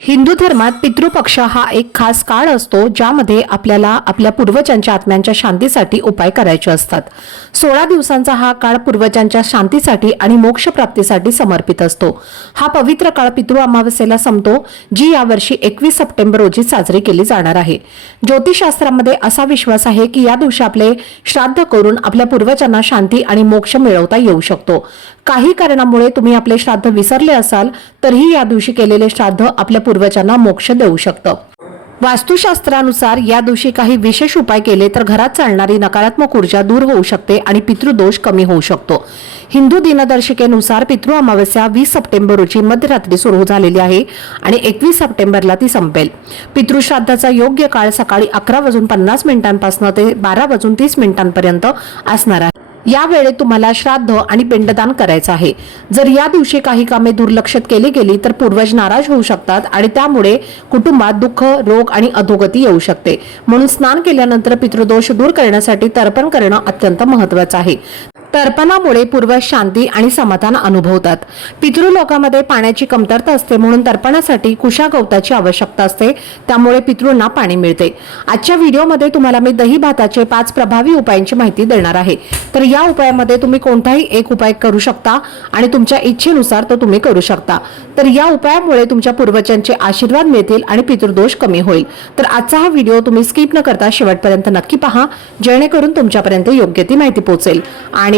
हिंदू धर्मात पितृपक्ष हा एक खास काळ असतो ज्यामध्ये आपल्याला आपल्या पूर्वजांच्या आत्म्यांच्या शांतीसाठी उपाय करायचे असतात. सोळा दिवसांचा हा काळ पूर्वजांच्या शांतीसाठी आणि मोक्षप्राप्तीसाठी समर्पित असतो. हा पवित्र काळ पितृ अमावस्येला संपतो जी यावर्षी एकवीस सप्टेंबर रोजी साजरी केली जाणार आहे. ज्योतिषशास्त्रामध्ये असा विश्वास आहे की या दिवशी आपले श्राद्ध करून आपल्या पूर्वजांना शांती आणि मोक्ष मिळवता येऊ शकतो. काही कारणामुळे तुम्ही आपले श्राद्ध विसरले असाल तरीही या दिवशी केलेले श्राद्ध आपल्या पूर्वजांना मोक्ष देऊ शकतं. वास्तुशास्त्रानुसार या दिवशी काही विशेष उपाय केले तर घरात चालणारी नकारात्मक ऊर्जा दूर होऊ शकते आणि पितृदोष कमी होऊ शकतो. हिंदू दिनदर्शिकेनुसार पितृ अमावस्या वीस सप्टेंबर रोजी मध्यरात्री सुरू झालेली आहे आणि एकवीस सप्टेंबरला ती संपेल. पितृश्राद्धाचा योग्य काळ सकाळी अकरा वाजून पन्नास मिनिटांपासून ते बारा वाजून तीस मिनिटांपर्यंत असणार आहे. या वेळेत तुम्हाला श्राद्ध आणि पिंडदान करायचं आहे. जर या दिवशी काही कामे दुर्लक्षित केली गेली तर पूर्वज नाराज होऊ शकतात आणि त्यामुळे कुटुंबात दुःख रोग आणि अधोगती येऊ शकते. म्हणून स्नान केल्यानंतर पितृदोष दूर करण्यासाठी तर्पण करणं अत्यंत महत्वाचं आहे. तर्पणामुळे पूर्वज शांती आणि समाधान अनुभवतात. पितृलोकामध्ये पाण्याची कमतरता असते म्हणून तर्पणासाठी कुशा गवताची आवश्यकता असते. त्यामुळे पितृंना पाणी मिळते. आजच्या व्हिडिओमध्ये तुम्हाला मी दही भाताचे पाच प्रभावी उपायांची माहिती देणार आहे. तर या उपायामध्ये तुम्ही कोणताही एक उपाय करू शकता आणि तुमच्या इच्छेनुसार तो तुम्ही करू शकता. तर या उपायामुळे तुमच्या पूर्वजांचे आशीर्वाद मिळतील आणि पितृदोष कमी होईल. तर आजचा हा व्हिडिओ तुम्ही स्किप न करता शेवटपर्यंत नक्की पहा. जेणेकरून तुमच्यापर्यंत योग्य ती माहिती पोहोचेल. आणि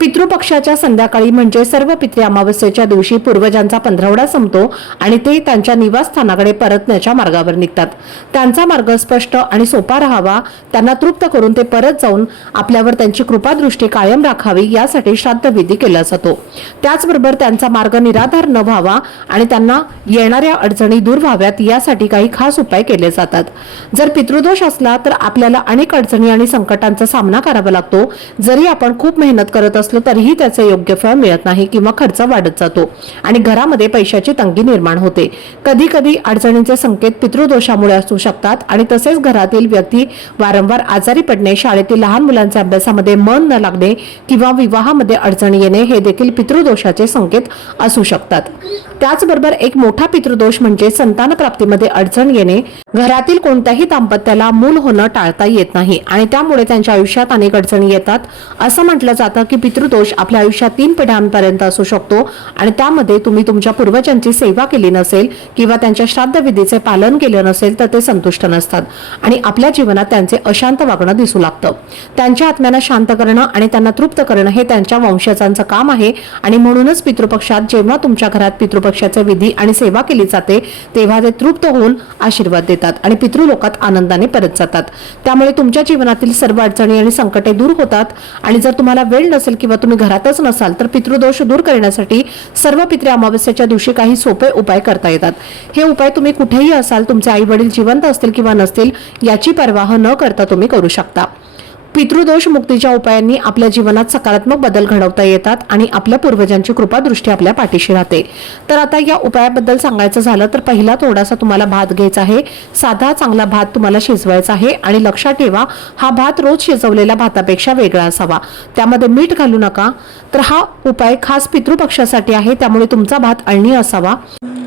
पितृपक्षाच्या संध्याकाळी म्हणजे सर्व पितृ अमावस्येच्या दिवशी पूर्वजांचा पंधरवडा संपतो आणि ते त्यांच्या निवासस्थानाकडे परतण्याच्या मार्गावर निघतात. त्यांचा मार्ग स्पष्ट आणि सोपा राहावा. त्यांना तृप्त करून ते परत जाऊन आपल्यावर त्यांची कृपादृष्टी कायम राखावी यासाठी श्राद्धविधी केला जातो. त्याचबरोबर त्यांचा मार्ग निराधार न व्हावा आणि त्यांना येणाऱ्या अडचणी दूर व्हाव्यात यासाठी काही खास उपाय केले जातात. जर पितृदोष असला तर आपल्याला अनेक अडचणी आणि संकटांचा सामना करावा लागतो. जरी आपण खूप मेहनत करत असतो असलं तरीही त्याचं योग्य फळ मिळत नाही किंवा खर्च वाढत जातो आणि घरामध्ये पैशाची तंगी निर्माण होते. कधी कधी अडचणींचे संकेत पितृदोषामुळे असू शकतात आणि तसेच घरातील व्यक्ती वारंवार आजारी पडणे शाळेतील लहान मुलांच्या अभ्यासामध्ये मन न लागणे किंवा विवाहामध्ये अडचणी येणे हे देखील पितृदोषाचे संकेत असू शकतात. त्याचबरोबर एक मोठा पितृदोष म्हणजे संतान प्राप्तीमध्ये अडचण येणे घरातील कोणत्याही दाम्पत्याला मूल होणं टाळता येत नाही आणि त्यामुळे त्यांच्या आयुष्यात अनेक अडचणी येतात. असं म्हटलं जातं की पितृदोष आपल्या आयुष्यात तीन पिढ्यांपर्यंत असू शकतो आणि त्यामध्ये तुम्ही तुमच्या पूर्वजांची सेवा केली नसेल किंवा त्यांच्या श्राद्धविधीचे पालन केलं नसेल तर ते संतुष्ट नसतात आणि आपल्या जीवनात त्यांचे अशांत वागणं दिसू लागतं. त्यांच्या आत्म्यांना शांत करणं आणि त्यांना तृप्त करणं हे त्यांच्या वंशजांचं काम आहे आणि म्हणूनच पितृपक्षात जेव्हा तुमच्या घरात पितृपक्षाचे विधी आणि सेवा केली जाते तेव्हा ते तृप्त होऊन आशीर्वाद देतात आणि पितृलोकात आनंदाने परत जातात. त्यामुळे तुमच्या जीवनातील सर्व अडचणी आणि संकटे दूर होतात आणि जर तुम्हाला वेळ नसेल किंवा तुम्ही घरातच नसाल तर पितृदोष दूर करण्यासाठी सर्व पित्रे अमावस्याच्या दिवशी काही सोपे उपाय करता येतात. हे उपाय तुम्ही कुठेही असाल तुमचे आई वडील जिवंत असतील किंवा नसतील याची पर्वाह न करता तुम्ही करू शकता. पितृदोष मुक्तीच्या उपायांनी आपल्या जीवनात सकारात्मक बदल घडवता येतात आणि आपल्या पूर्वजांची कृपादृष्टी आपल्या पाठीशी राहते. तर आता या उपायाबद्दल सांगायचं झालं तर पहिला थोडासा तुम्हाला भात घ्यायचा आहे. साधा चांगला भात तुम्हाला शिजवायचा आहे आणि लक्षात ठेवा हा भात रोज शिजवलेल्या भातापेक्षा वेगळा असावा. त्यामध्ये मीठ घालू नका. तर हा उपाय खास पितृपक्षासाठी आहे त्यामुळे तुमचा भात अळणी असावा.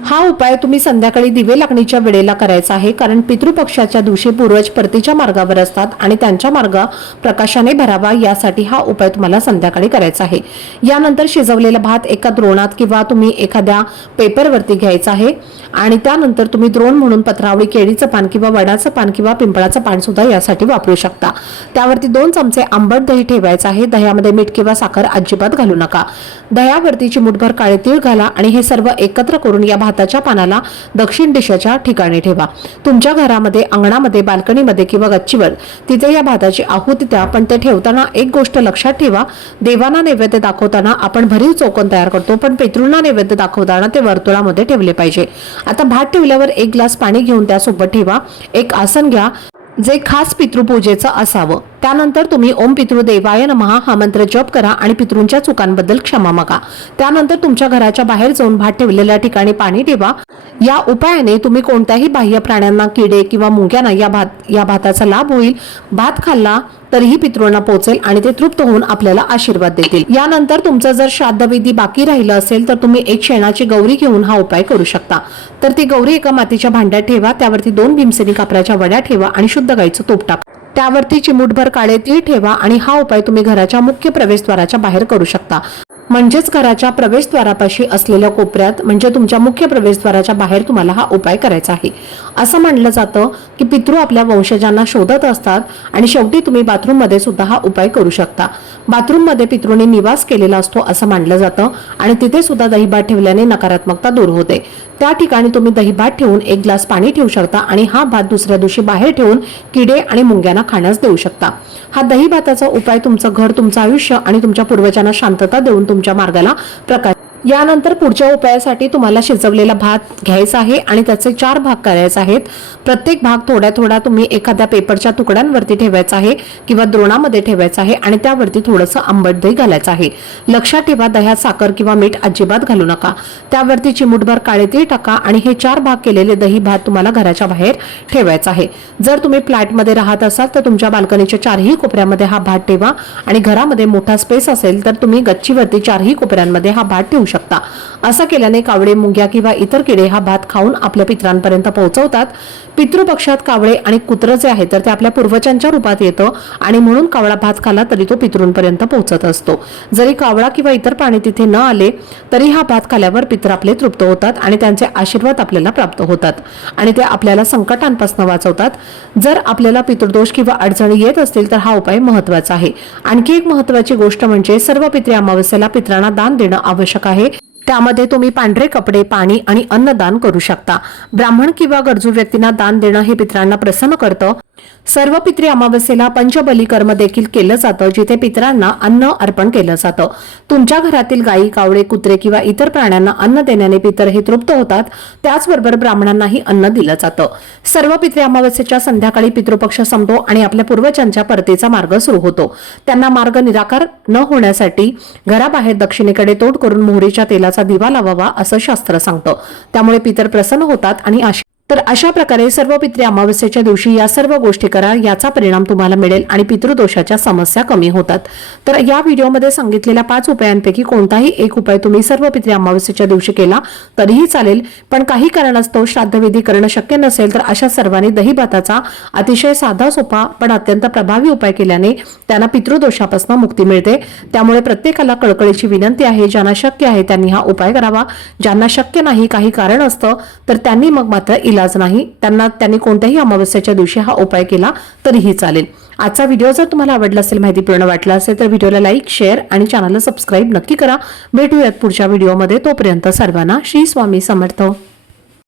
हा उपाय तुम्ही संध्याकाळी दिवे लागणीच्या वेळेला करायचा आहे कारण पितृपक्षाच्या दिवशी पूर्वज परतीच्या मार्गावर असतात आणि त्यांच्या मार्ग प्रकाशाने भरावा यासाठी हा उपाय तुम्हाला संध्याकाळी करायचा आहे. यानंतर शिजवलेला भात एका द्रोणात किंवा तुम्ही एखाद्या पेपरवरती घ्यायचा आहे आणि त्यानंतर तुम्ही द्रोण म्हणून पत्रावळी केळीचं पान किंवा वडाचं पान किंवा पिंपळाचं पान सुद्धा यासाठी वापरू शकता. त्यावरती दोन चमचे आंबट दही ठेवायचं आहे. दह्यामध्ये मीठ किंवा साखर अजिबात घालू नका. दह्यावरती चिमुटभर काळे तीळ घाला आणि हे सर्व एकत्र करून या भाताच्या पानाला दक्षिण दिशेच्या ठिकाणी ठेवा. तुमच्या घरामध्ये अंगणामध्ये बाल्कनीमध्ये किंवा गच्चीवर तिथे या भाताची आहुती द्या पण ते ठेवताना एक गोष्ट लक्षात ठेवा. देवांना नैवेद्य दाखवताना आपण भरीव चोकन तयार करतो पण पितृंना नैवेद्य दाखवताना ते वर्तुळामध्ये ठेवले पाहिजे. आता भात ठेवल्यावर एक ग्लास पाणी घेऊन त्यासोबत ठेवा. एक आसन घ्या. जे खास पितृपूजेचं असावं. त्यानंतर तुम्ही ओम पितृदेवाय नमहा हा मंत्र जप करा आणि पितृंच्या चुकांबद्दल क्षमा मागा. त्यानंतर तुमच्या घराच्या बाहेर जाऊन भात ठेवलेल्या ठिकाणी पाणी ठेवा. या उपायाने तुम्ही कोणत्याही बाह्य प्राण्यांना किडे किंवा मुंग्यांना या भात या भाताचा लाभ होईल. भात खाल्ला तरीही पितृंना पोहोचेल आणि ते तृप्त होऊन आपल्याला आशीर्वाद देतील. यानंतर तुमचं जर श्राद्धविधी बाकी राहिलं असेल तर तुम्ही एक शेणाची गौरी घेऊन हा उपाय करू शकता. तर ती गौरी एका मातीच्या भांड्यात ठेवा त्यावरती दोन भीमसेनी कापराच्या वड्या ठेवा आणि शुद्ध गाईचं तूप टाका. त्यावरती चिमूटभर काळे तीळ ठेवा आणि हा उपाय तुम्ही घराच्या मुख्य प्रवेशद्वाराच्या बाहेर करू शकता. म्हणजेच घराच्या प्रवेशद्वारापाशी असलेल्या कोपऱ्यात म्हणजे तुमच्या मुख्य प्रवेशद्वाराच्या बाहेर तुम्हाला हा उपाय करायचा आहे. असं मानलं जातं की पितृ आपल्या वंशजांना शोधत असतात आणि शेवटी तुम्ही बाथरूममध्ये सुद्धा हा उपाय करू शकता. बाथरूममध्ये पितृने निवास केलेला असतो असं मानलं जातं आणि तिथे सुद्धा दहीभात ठेवल्याने नकारात्मकता दूर होते. त्या ठिकाणी तुम्ही दहीभात ठेवून एक ग्लास पाणी ठेवू शकता आणि हा भात दुसऱ्या दिवशी बाहेर ठेवून किडे आणि मुंग्यांना खाण्यास देऊ शकता. हा दही भाताचा उपाय तुमचं घर तुमचं आयुष्य आणि तुमच्या पूर्वजांना शांतता देऊन तुमच्या मार्गाला प्रकाश यानंतर पुढच्या उपायासाठी तुम्हाला शिजवलेला भात घ्यायचा आहे आणि त्याचे चार भाग करायचे आहेत. प्रत्येक भाग थोड्या थोडा तुम्ही एखाद्या पेपरच्या तुकड्यांवरती ठेवायचा आहे किंवा द्रोणामध्ये ठेवायचा आहे आणि त्यावरती थोडंसं आंबट दही घालायचं आहे. लक्षात ठेवा दह्यात साखर किंवा मीठ अजिबात घालू नका. त्यावरती चिमूटभर काळे तीळ टाका आणि हे चार भाग केलेले दही भात तुम्हाला घराच्या बाहेर ठेवायचा आहे. जर तुम्ही फ्लॅटमध्ये राहत असाल तर तुमच्या बाल्कनीच्या चारही कोपऱ्यामध्ये हा भात ठेवा आणि घरामध्ये मोठा स्पेस असेल तर तुम्ही गच्चीवरती चारही कोपऱ्यांमध्ये हा भात ठेवू शकता. असं केल्याने कावळे मुंग्या किंवा इतर किडे हा भात खाऊन आपल्या पित्रांपर्यंत पोहोचवतात. पितृपक्षात कावळे आणि कुत्र जे आहे तर ते आपल्या पूर्वजांच्या रूपात येतं आणि म्हणून कावळा भात खाला तरी तो पितृंपर्यंत पोहोचत असतो. जरी कावळा किंवा इतर प्राणी तिथे न आले तरी हा भात खाल्यावर पित्र आपले तृप्त होतात आणि त्यांचे आशीर्वाद आपल्याला प्राप्त होतात आणि ते आपल्याला संकटांपासून वाचवतात. जर आपल्याला पितृदोष किंवा अडचणी येत असतील तर हा उपाय महत्त्वाचा आहे. आणखी एक महत्वाची गोष्ट म्हणजे सर्व पित्रे अमावस्येला पित्रांना दान देणं आवश्यक आहे. त्यामध्ये तुम्ही पांढरे कपडे पाणी आणि अन्नदान करू शकता. ब्राह्मण किंवा गरजू व्यक्तींना दान देणं हे पित्रांना प्रसन्न करतं. सर्व पित्री अमावस्येला पंचबली कर्म देखील केलं जातं जिथे पितरांना अन्न अर्पण केलं जातं. तुमच्या घरातील गायी कावळे कुत्रे किंवा इतर प्राण्यांना अन्न देण्याने पितर हे तृप्त होतात त्याचबरोबर ब्राह्मणांनाही अन्न दिलं जातं. सर्व पित्री अमावस्येच्या संध्याकाळी पितृपक्ष संपतो आणि आपल्या पूर्वजांच्या परतीचा मार्ग सुरू होतो. त्यांना मार्ग निराकार न होण्यासाठी घराबाहेर दक्षिणेकडे तोड करून मोहरीच्या तेलाचा दिवा लावावा असं शास्त्र सांगतं. त्यामुळे पितर प्रसन्न होतात आणि आशी तर अशा प्रकारे सर्व पितृ अमावस्येच्या दिवशी या सर्व गोष्टी करा याचा परिणाम तुम्हाला मिळेल आणि पितृदोषाच्या समस्या कमी होतात. तर या व्हिडिओमध्ये सांगितलेल्या पाच उपायांपैकी कोणताही एक उपाय तुम्ही सर्व पित्री अमावस्येच्या दिवशी केला तरीही चालेल. पण काही कारणास्तव श्राद्धविधी करणं शक्य नसेल तर अशा सर्वांनी दही भाताचा अतिशय साधा सोपा पण अत्यंत प्रभावी उपाय केल्याने त्यांना पितृदोषापासून मुक्ती मिळते. त्यामुळे प्रत्येकाला कळकळीची विनंती आहे ज्यांना शक्य आहे त्यांनी हा उपाय करावा. ज्यांना शक्य नाही काही कारण असतं तर त्यांनी मग मात्र इला इलाज नाही. त्यांना त्यांनी कोणत्याही अमावस्याच्या दिवशी हा उपाय केला तरीही चालेल. आजचा व्हिडिओ जर तुम्हाला आवडला असेल माहितीपूर्ण वाटला असेल तर व्हिडिओला लाईक शेअर आणि चॅनलला सबस्क्राईब नक्की करा. भेटूयात पुढच्या व्हिडिओमध्ये. तोपर्यंत सर्वांना श्री स्वामी समर्थ.